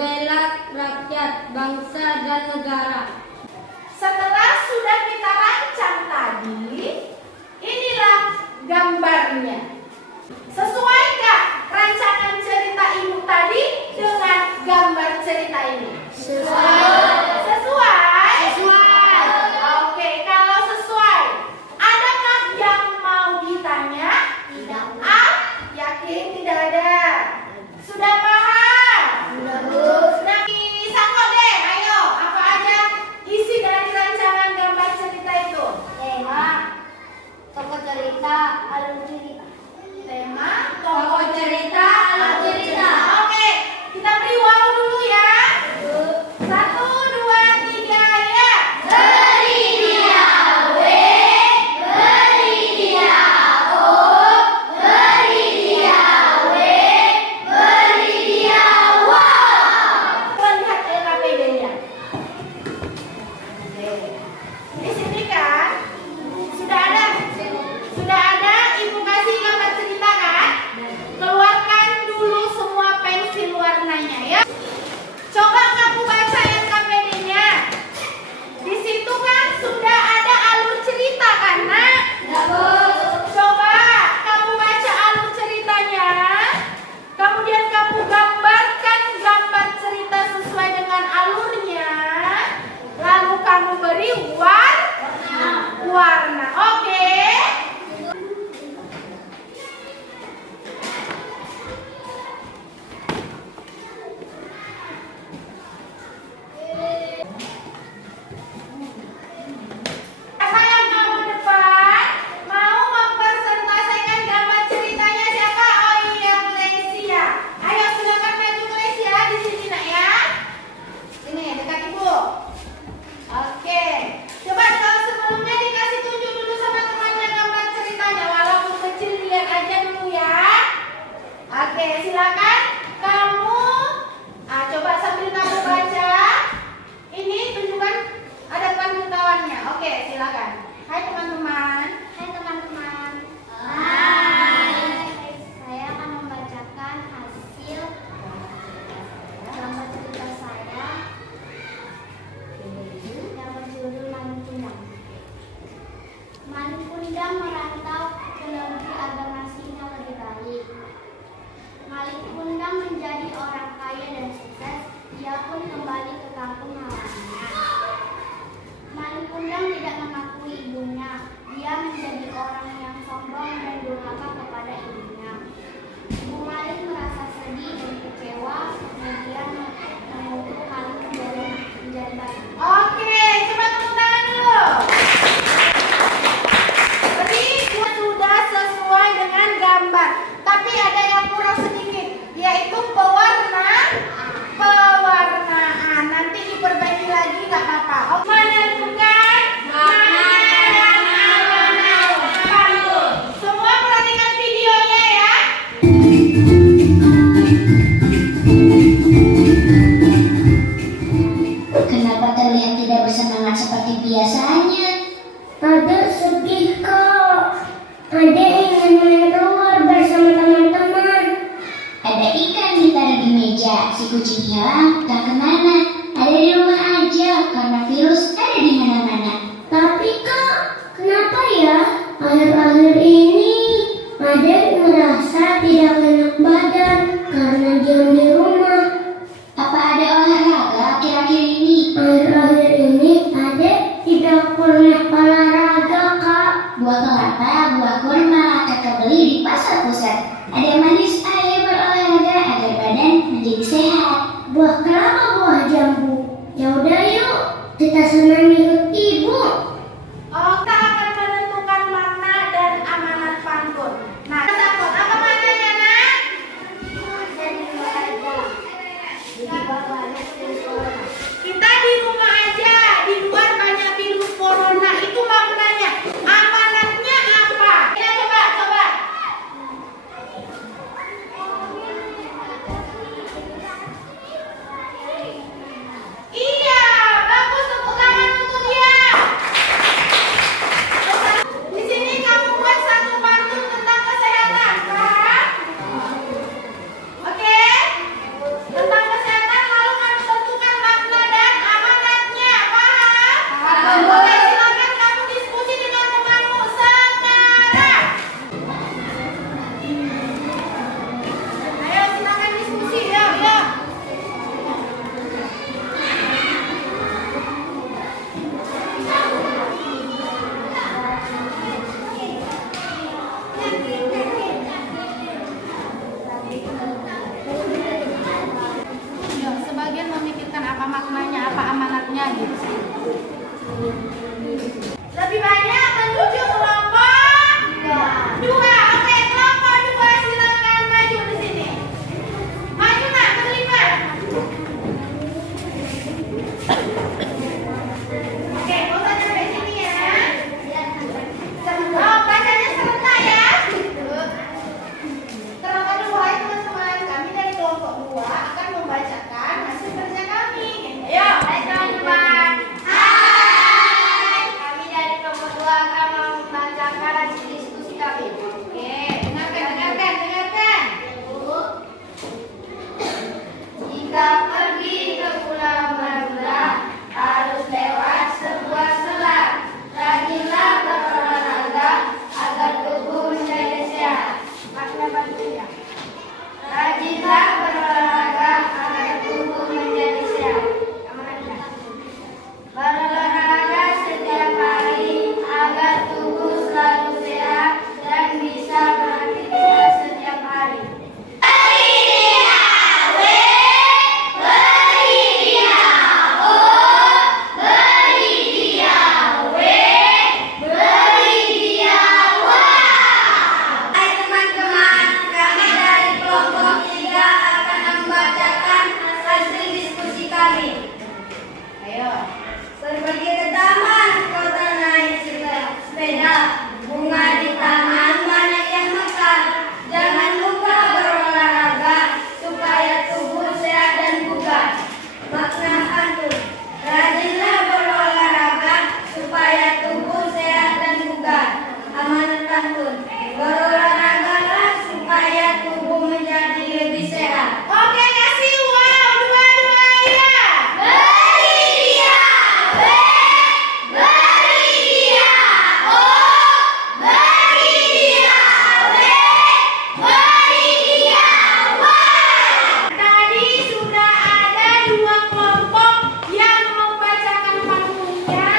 membela rakyat, bangsa, dan negara. Setelah sudah kita rancang tadi, inilah gambarnya. Sesuai nggak rancangan cerita ibu tadi dengan gambar cerita ini? Sesuai. Sesuai? Oke, kalau sesuai, adakah yang mau ditanya? Tidak. Yakin tidak ada? Sudah paham? Sudah. Sangkot deh, ayo. Apa aja isi dari rancangan gambar cerita itu? Tema, tokoh cerita, alur cerita. Tema, tokoh cerita, alur cerita. kucing hilang, tak kemana, ada di rumah aja karena virus ada di mana-mana. Tapi kak, kenapa ya akhir-akhir ini Adek merasa tidak enak badan karena diam di rumah? Apa ada olahraga akhir-akhir ini? Akhir-akhir ini Adek tidak pernah olahraga kak. Buah kelapa, buah kurma kakak beli di pasar pusat. Ada manis, ayo berolahraga agar badan menjadi sehat. Buah kelapa, buah jambu. Ya udah yuk, kita senang ikut ibu. Kita akan menentukan makna dan amanat pantun. Nah, Sakot, apa maknanya, Nak? Kita di rumah aja, di luar banyak virus corona. Itu maknanya. Amanatnya apa? Kita coba. Iya, bagus, tepuk tangan untuk dia. maknanya, apa amanatnya gitu. Lebih banyak menuju kelompok 2. Oke, kelompok 2 silakan maju di sini. Maju nak, berlima. Oke, usah sampai sini ya. Oh, bacanya serentak ya. Terangkan dulu, hai teman-teman. Kami dari kelompok 2 akan membacakan hasil kerja kami. Ayo, hai teman-teman. Hai. Kami dari kelompok 2 akan membacakan hasil diskusi kami. Oke, dengarkan. Jika pergi ke Pulau Madura, harus lewat sebuah selat. Rajinlah berolahraga agar tubuh menjadi sehat. Makna baginya. Rajinlah berolahraga agar tubuh menjadi sehat. Berolahraga setiap hari agar tubuh selalu sehat dan bisa beraktivitas setiap hari. Hai teman-teman, kami dari kelompok 3 akan membacakan hasil diskusi kami. Ayo. Pergi ke taman, kota naik sepeda. Bunga di taman banyak yang mekar. Jangan lupa berolahraga supaya tubuh sehat dan bugar. Makna pantun. Rajinlah berolahraga supaya tubuh sehat dan bugar. Amanat pantun. Berolahragalah supaya tubuh menjadi lebih sehat. Oke, kasih wow dua-duanya. Tadi sudah ada 2 kelompok yang membacakan pantunnya,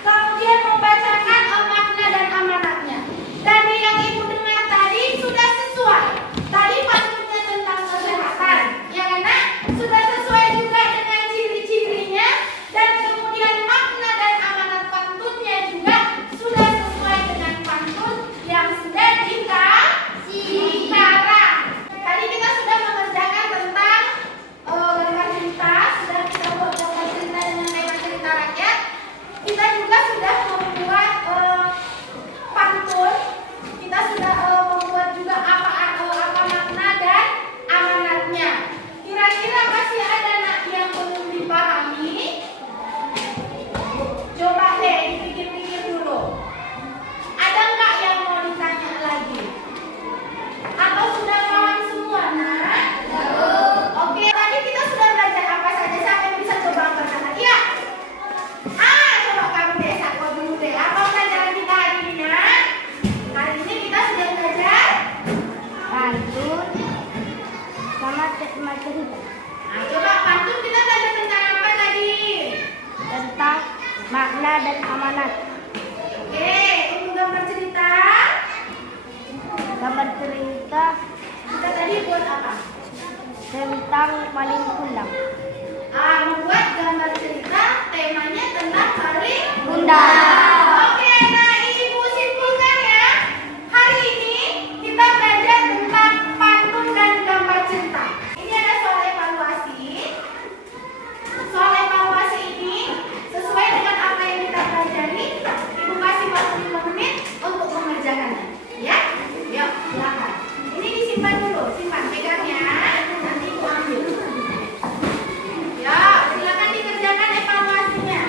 kemudian membacakan makna dan amanatnya. Dari yang ibu dengar tadi sudah sesuai. Tadi pantunnya tentang kesehatan, ya kan nak? Sudah sesuai juga dengan ciri-cirinya, dan kemudian makna dan amanat pantunnya juga sudah sesuai dengan pantun yang sudah dikasih sekarang. Tadi kita sudah mengerjakan tentang gambar cerita, sudah kita buat gambar cerita dengan tema cerita rakyat. Kita juga sudah membuat pantun. Kita sudah membuat juga apa makna dan amanatnya. Kira-kira masih ada nak yang belum dipahami? Coba deh dipikir-pikir dulu. Ada nggak yang mau ditanya lagi? Atau sudah paham semua, nak? Oke, tadi kita sudah belajar apa saja. Siapa yang bisa coba angkat tangan? Iya. Coba kamu deh, aku dulu deh. Apa pelajaran kita hari ini, nak? Hari ini kita sudah belajar Pantun sama tema cerita. Coba pantun kita belajar tentang apa tadi? Tentang makna dan amanat. Oke, untuk gambar cerita Gambar cerita kita tadi buat apa? tentang maling kundang. Membuat gambar cerita temanya tentang maling Kundang. Oke, nah ibu simpulkan ya. Hari ini kita belajar tentang pantun dan gambar cerita. Ini ada soal evaluasi. Soal evaluasi ini sesuai dengan apa yang kita pelajari. Ibu kasih waktu 5 menit untuk mengerjakannya. Ya? Yuk, silakan. Ini disimpan dulu, simpan, pegang ya. Nanti ibu ambil. Ya, silakan dikerjakan evaluasinya.